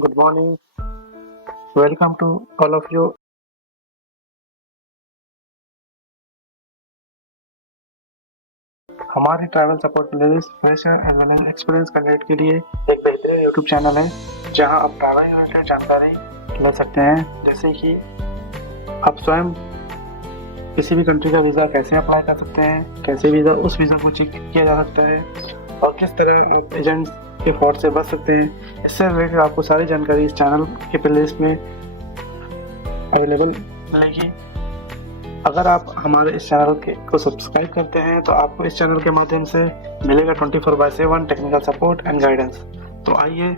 Good morning. Welcome to all of you. हमारे travel support playlist fresher as well as experience candidate के लिए एक बेहतरीन YouTube channel है जहां आप ट्रैवल रिलेटेड जानकारी ले सकते हैं, जैसे कि आप स्वयं किसी भी कंट्री का वीज़ा कैसे अप्लाई कर सकते हैं, कैसे वीज़ा उस वीज़ा को चेक किया जा सकता है और किस तरह आप एजेंट्स के फ्रॉड से बच सकते हैं। इससे रिलेटेड आपको सारी जानकारी इस चैनल के प्लेलिस्ट में अवेलेबल मिलेगी। अगर आप हमारे इस चैनल को सब्सक्राइब करते हैं तो आपको इस चैनल के माध्यम से मिलेगा 24/7 टेक्निकल सपोर्ट एंड गाइडेंस। तो आइए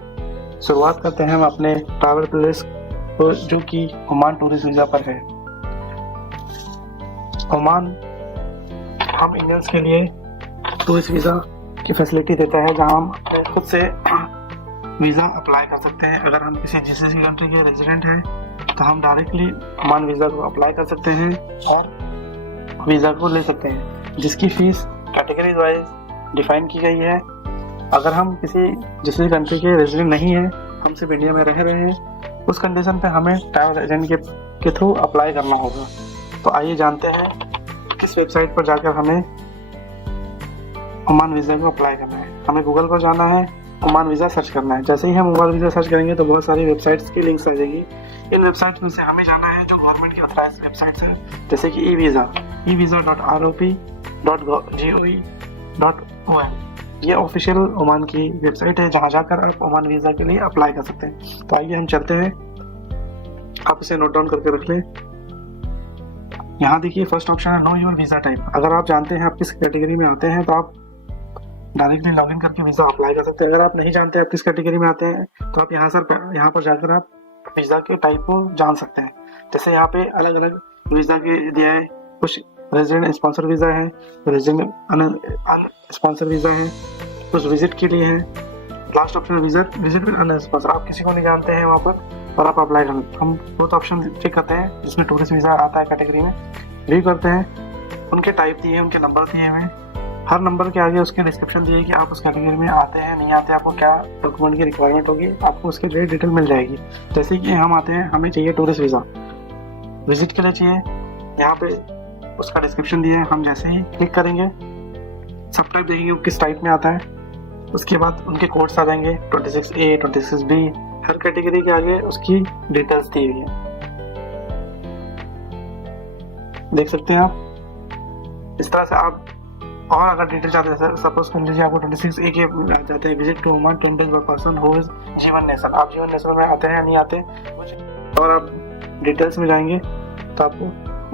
शुरुआत करते हैं हम अपने ट्रैवल प्लेलिस्ट को, जो कि ओमान टूरिस्ट वीज़ा पर है। ओमान हम इंडियंस के लिए टूरिस्ट वीज़ा की फैसिलिटी देता है, जहां हम अपने खुद से वीज़ा अप्लाई कर सकते हैं। अगर हम किसी जीसीसी कंट्री के रेजिडेंट हैं तो हम डायरेक्टली ओमान वीज़ा को अप्लाई कर सकते हैं और वीज़ा को ले सकते हैं, जिसकी फ़ीस कैटेगरी वाइज डिफाइन की गई है। अगर हम किसी कंट्री के रेजिडेंट नहीं हैं, हम सिर्फ इंडिया में रह रहे हैं, उस कंडीशन पे हमें ट्रैवल एजेंट के थ्रू अप्लाई करना होगा। तो आइए जानते हैं किस वेबसाइट पर जाकर हमें ओमान वीज़ा को अप्लाई करना है। हमें गूगल पर जाना है, ओमान वीज़ा सर्च करना है। जैसे ही हम ओमान वीज़ा सर्च करेंगे तो बहुत सारी वेबसाइट्स की लिंक्स आ जाएगी। इन वेबसाइट्स में से हमें जाना है जो गवर्नमेंट की ऑथराइज्ड वेबसाइट्स हैं, जैसे कि evisa.rop.gov.on। ये ऑफिशियल ओमान की वेबसाइट है जहां जाकर आप ओमान वीज़ा के लिए अप्लाई कर सकते हैं। तो आइए हम चलते हैं, आप इसे नोट डाउन करके रख लें। यहाँ देखिए फर्स्ट ऑप्शन है नो योर वीज़ा टाइप। अगर आप जानते हैं आप किस कैटेगरी में आते हैं तो आप डायरेक्टली लॉगिन करके वीज़ा अप्लाई कर सकते हैं। अगर आप नहीं जानते आप किस कैटेगरी में आते हैं तो आप यहाँ पर जाकर आप वीज़ा के टाइप को जान सकते हैं। जैसे यहाँ पे अलग अलग वीज़ा के दिया है, कुछ रेजिडेंट स्पॉन्सर वीज़ा है, रेजिडेंट अनस्पॉन्सर वीज़ा है, कुछ विजिट के लिए है। Last option visit with unsponsor. आप किसी को नहीं जानते हैं वहाँ पर और आप अप्लाई कर सकते हैं। हम बहुत ऑप्शन चेक करते हैं जिसमें टूरिस्ट वीज़ा आता है कैटेगरी में, व्यू करते हैं, उनके टाइप दिए हैं, उनके नंबर दिए हुए हैं, हर नंबर के आगे उसके डिस्क्रिप्शन दिए कि आप उस कैटेगरी में आते हैं नहीं आते, आपको क्या डॉक्यूमेंट की रिक्वायरमेंट होगी, आपको उसके लिए डिटेल मिल जाएगी। जैसे कि हम आते हैं, हमें चाहिए टूरिस्ट वीज़ा, विजिट के लिए चाहिए, यहाँ पे उसका डिस्क्रिप्शन दिया है। हम जैसे ही क्लिक करेंगे सब टाइप देखेंगे वो किस टाइप में आता है, उसके बाद उनके कोड्स आ जाएंगे 26A 26B, हर कैटेगरी के आगे उसकी डिटेल्स दी हुई है, देख सकते हैं आप। इस तरह से आप और अगर डिटेल चाहते हैं, सपोज कर लीजिए आपको 26A के जाते हैं विजिट टू ओमान 10 days पर पर्सन हु इज जीवन नेशनल। आप जीवन नेशनल में आते हैं नहीं आते कुछ, और आप डिटेल्स में जाएंगे तो आपको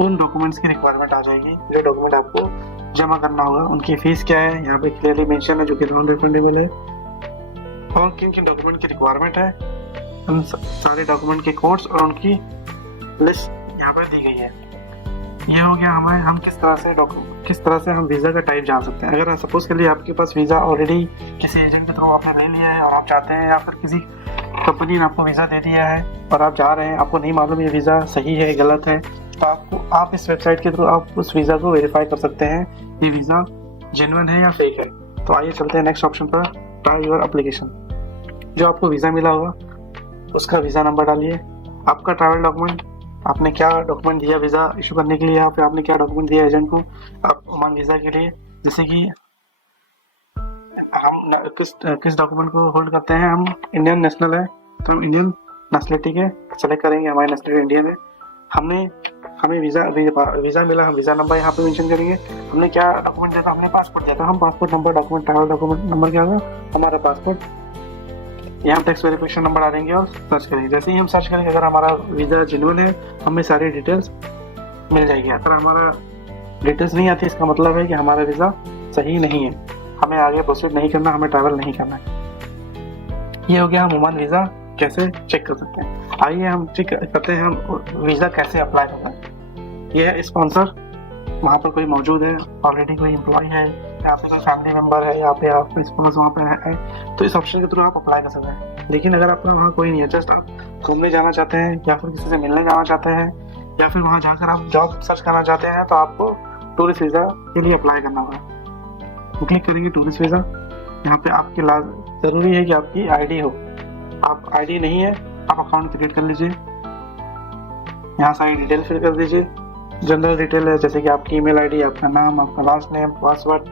उन डॉक्यूमेंट्स की रिक्वायरमेंट आ जाएगी जो डॉक्यूमेंट आपको जमा करना होगा। उनकी फीस क्या है यहाँ पे क्लियरली मेंशन है, जो कि नॉन रिफंडेबल है, और किन किन डॉक्यूमेंट की रिक्वायरमेंट है, उन सारे डॉक्यूमेंट के कोड्स और उनकी लिस्ट यहाँ पर दी गई है। ये हो गया हमें हम किस तरह से हम वीज़ा का टाइप जान सकते हैं। अगर सपोज के लिए आपके पास वीज़ा ऑलरेडी किसी एजेंट के थ्रू आपने ले लिया है और आप चाहते हैं, या फिर किसी कंपनी ने आपको वीज़ा दे दिया है और आप जा रहे हैं, आपको नहीं मालूम ये वीज़ा सही है गलत है, तो आप इस वेबसाइट के थ्रू आप उस वीज़ा को वेरीफाई कर सकते हैं ये वीज़ा जेन्युइन है या फेक है। तो आइए चलते हैं नेक्स्ट ऑप्शन पर, ट्राई योर एप्लीकेशन। जो आपको वीज़ा मिला होगा उसका वीज़ा नंबर डालिए, आपका ट्रैवल डॉक्यूमेंट, आपने क्या डॉक्यूमेंट दिया वीज़ा इशू करने के लिए, या फिर आपने क्या डॉक्यूमेंट दिया एजेंट को आप ओमान वीज़ा के लिए। जैसे कि हम किस डॉक्यूमेंट को होल्ड करते हैं, हम इंडियन नेशनल है तो हम इंडियन नेशनलिटी के सेलेक्ट करेंगे, हमारी नेशनलिटी इंडियन है। हमें वीज़ा मिला, हम वीज़ा नंबर यहाँ पे मेंशन करेंगे। हमने क्या डॉक्यूमेंट दिया था, हमने पासपोर्ट दिया था, हम passport number document travel document number क्या होगा, हमारा पासपोर्ट, यहाँ टैक्स वेरिफिकेशन नंबर डालेंगे और सर्च करेंगे। जैसे ही हम सर्च करेंगे अगर हमारा वीज़ा जेन्युइन है हमें सारी डिटेल्स मिल जाएगी। अगर हमारा डिटेल्स नहीं आती इसका मतलब है कि हमारा वीज़ा सही नहीं है, हमें आगे प्रोसीड नहीं करना, हमें ट्रैवल नहीं करना है। ये हो गया हम ओमान वीज़ा कैसे चेक कर सकते हैं। आइए हम चेक करते हैं हम वीज़ा कैसे अप्लाई करना है। ये है स्पॉन्सर, वहाँ पर कोई मौजूद है, ऑलरेडी कोई एम्प्लॉय है, यहाँ पे कोई फैमिली मेम्बर है, यहाँ पे आप स्पॉन्स वहाँ पे है, तो इस ऑप्शन के थ्रू आप अप्लाई कर सकते हैं। लेकिन अगर आपका वहाँ कोई नहीं है, जस्ट आप घूमने जाना चाहते हैं या फिर किसी से मिलने जाना चाहते हैं या फिर वहाँ जाकर आप जॉब सर्च करना चाहते हैं, तो आपको टूरिस्ट वीज़ा के लिए अप्लाई करना होगा। क्लिक करेंगे टूरिस्ट वीज़ा, यहाँ पे आपके ज़रूरी है कि आपकी ID हो, आप आईडी नहीं है, आप अकाउंट क्रिएट कर लीजिए। यहाँ सारी डिटेल फिल कर दीजिए। जनरल डिटेल है जैसे कि आपकी ईमेल आईडी, आपका नाम, आपका last name, password,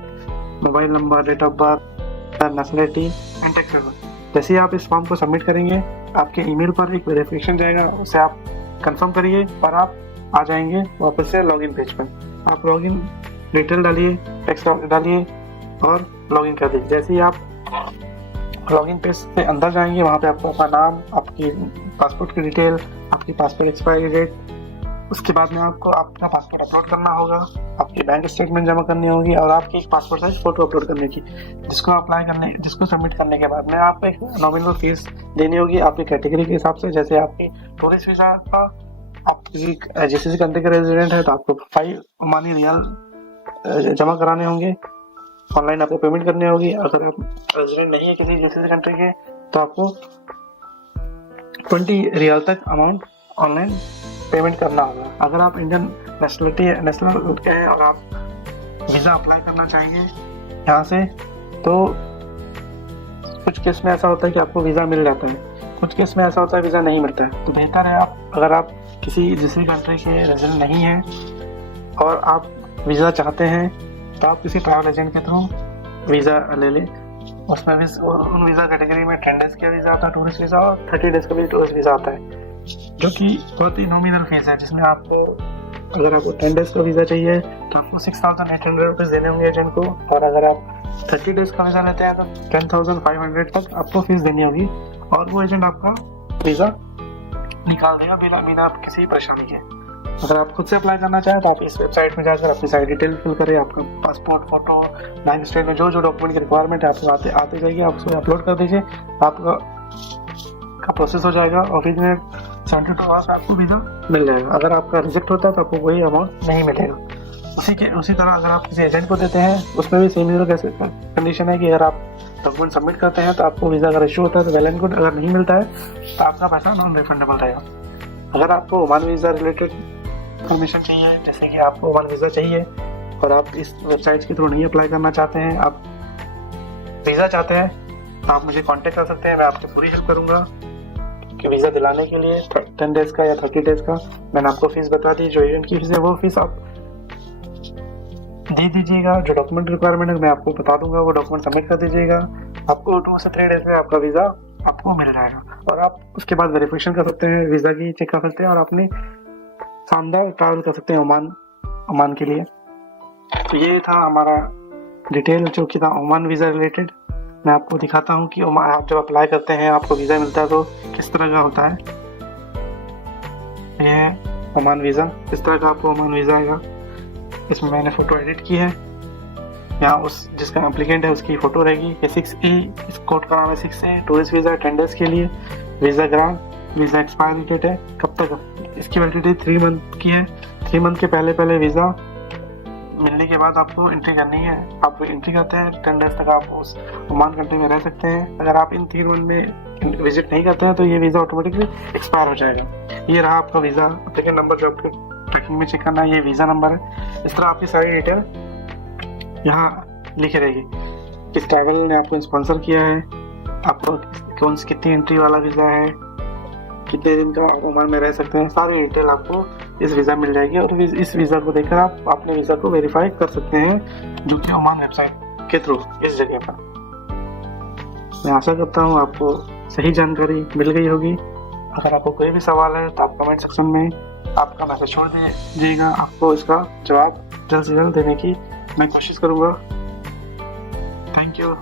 mobile number, date of birth, nationality and tax paper. जैसे ही आप इस फॉर्म को सबमिट करेंगे आपके ईमेल पर एक वेरिफिकेशन जाएगा, उसे आप कंफर्म करिए और आप आ जाएंगे वापस से लॉगिन पेज पर। आप लॉगिन डिटेल डालिए, टेक्स्ट डालिए और लॉगिन कर दीजिए। जैसे ही आप लॉगिन पेज से अंदर जाएंगे वहाँ पे आपको अपना नाम, आपकी पासपोर्ट की डिटेल, आपकी पासपोर्ट एक्सपायरी डेट, उसके बाद में आपको आपका पासपोर्ट अपलोड करना होगा, आपकी बैंक स्टेटमेंट जमा करनी होगी और आपकी एक पासपोर्ट साइज फोटो अपलोड करने की, जिसको सबमिट करने के बाद में आपको एक नॉमिनल फीस देनी होगी आपकी कैटेगरी के हिसाब से। जैसे आपकी टूरिस्ट वीजा का, आप किसी कंट्री के रेजिडेंट है तो आपको 5 ओमानी रियाल जमा कराने होंगे, ऑनलाइन आपको पेमेंट करनी होगी। अगर आप रेजिडेंट नहीं है किसी दूसरी कंट्री के तो आपको 20 रियाल तक अमाउंट ऑनलाइन पेमेंट करना होगा। अगर आप इंडियन नेशनल के हैं और आप वीज़ा अप्लाई करना चाहेंगे यहाँ से, तो कुछ केस में ऐसा होता है कि आपको वीज़ा मिल जाता है, कुछ केस में ऐसा होता है वीज़ा नहीं मिलता है। तो बेहतर है अगर आप किसी दूसरी कंट्री के रेजिडेंट नहीं हैं और आप वीज़ा चाहते हैं तो आप किसी ट्रैवल एजेंट के थ्रू वीज़ा ले लें। उसमें भी उन वीज़ा कैटेगरी में 10 डेज़ का वीज़ा आता है टूरिस्ट वीज़ा, और 30 डेज़ का भी टूरिस्ट वीज़ा आता है, जो कि बहुत ही नॉमिनल फीस है। जिसमें आपको अगर आपको 10 डेज़ का वीज़ा चाहिए तो आपको 6,800 रुपीज़ देने होंगे एजेंट को, और अगर आप 30 डेज़ का वीज़ा लेते हैं तो 10,500 तक आपको फीस देनी होगी और वो एजेंट आपका वीज़ा निकाल देगा बिना किसी परेशानी के। अगर आप खुद से अप्लाई करना चाहें तो आप इस वेबसाइट में जाकर अपनी सारी डिटेल फिल करें, आपका पासपोर्ट, फोटो, बैंक स्टेटमेंट, जो डॉक्यूमेंट की रिक्वायरमेंट है आपको आते जाएगी, आप उसको अपलोड कर दीजिए, आपका प्रोसेस हो जाएगा और विद इन 72 आवर्स आपको वीज़ा मिल जाएगा। अगर आपका रिजेक्ट होता है तो आपको वही अमाउंट नहीं मिलेगा। उसी तरह अगर आप किसी एजेंट को देते हैं उसमें भी सेम कंडीशन है कि अगर आप डॉक्यूमेंट सबमिट करते हैं तो आपको वीज़ा अगर इशू होता है तो वेल एंड गुड, अगर नहीं मिलता है तो आपका पैसा नॉन रिफंडेबल रहेगा। अगर आपको ओमान वीज़ा रिलेटेड इन्फॉर्मेशन चाहिए, जैसे कि आपको ओमान वीज़ा चाहिए और आप इस वेबसाइट के थ्रू नहीं अप्लाई करना चाहते हैं, आप वीज़ा चाहते हैं, तो आप मुझे कांटेक्ट कर सकते हैं। मैं आपकी पूरी हेल्प करूंगा कि वीज़ा दिलाने के लिए 10 डेज़ का या 30 डेज़ का। मैंने आपको फीस बता दी, जो एजेंट की फीस है वो फीस आप दे दीजिएगा। जो डॉक्यूमेंट रिक्वायरमेंट है मैं आपको बता दूंगा, वो डॉक्यूमेंट सबमिट कर दीजिएगा। आपको 2 से 3 डेज़ में आपका वीज़ा आपको मिल जाएगा और आप उसके बाद वेरिफिकेशन कर सकते हैं, वीज़ा की चेक कर सकते हैं और अपने शानदार ट्रैवल कर सकते हैं ओमान के लिए। तो ये था हमारा डिटेल जो कि था ओमान वीज़ा रिलेटेड। मैं आपको दिखाता हूँ कि आप जब अप्लाई करते हैं आपको वीज़ा मिलता है तो किस तरह का होता है। ये ओमान वीज़ा, इस तरह का आपको ओमान वीज़ा आएगा। इसमें मैंने फ़ोटो एडिट की है, यहाँ उस जिसका एप्लीकेंट है उसकी फ़ोटो रहेगी। ये 6E, इस कोड का नाम है 6A, टूरिस्ट वीज़ा 10 डेज़ के लिए। Visa grant, visa expiry date है कब तक, इसकी वैलिडिटी 3 मंथ की है। 3 मंथ के पहले वीज़ा मिलने के बाद आपको एंट्री करनी है। आप एंट्री करते हैं 10 डेज़ तक आप उस ओमान कंट्री में रह सकते हैं। अगर आप इन 3 मंथ में विजिट नहीं करते हैं तो ये वीज़ा ऑटोमेटिकली एक्सपायर हो जाएगा। ये रहा आपका वीज़ा एप्लीकेंट नंबर जो आपको ट्रैकिंग में चेक करना है, ये वीज़ा नंबर है। इस तरह आपकी सारी डिटेल यहाँ लिखी रहेगी। किस ट्रैवल ने आपको स्पॉन्सर किया है, आपको कितनी एंट्री वाला वीज़ा है, कितने दिन का आप ओमान में रह सकते हैं, सारी डिटेल आपको इस वीज़ा मिल जाएगी। और इस वीज़ा को देखकर आप अपने वीज़ा को वेरीफाई कर सकते हैं, जो कि ओमान वेबसाइट के थ्रू इस जगह पर। मैं आशा करता हूँ आपको सही जानकारी मिल गई होगी। अगर आपको कोई भी सवाल है तो आप कमेंट सेक्शन में आपका मैसेज छोड़ दीजिएगा, आपको इसका जवाब जल्द से जल्द देने की मैं कोशिश करूँगा। Thank you.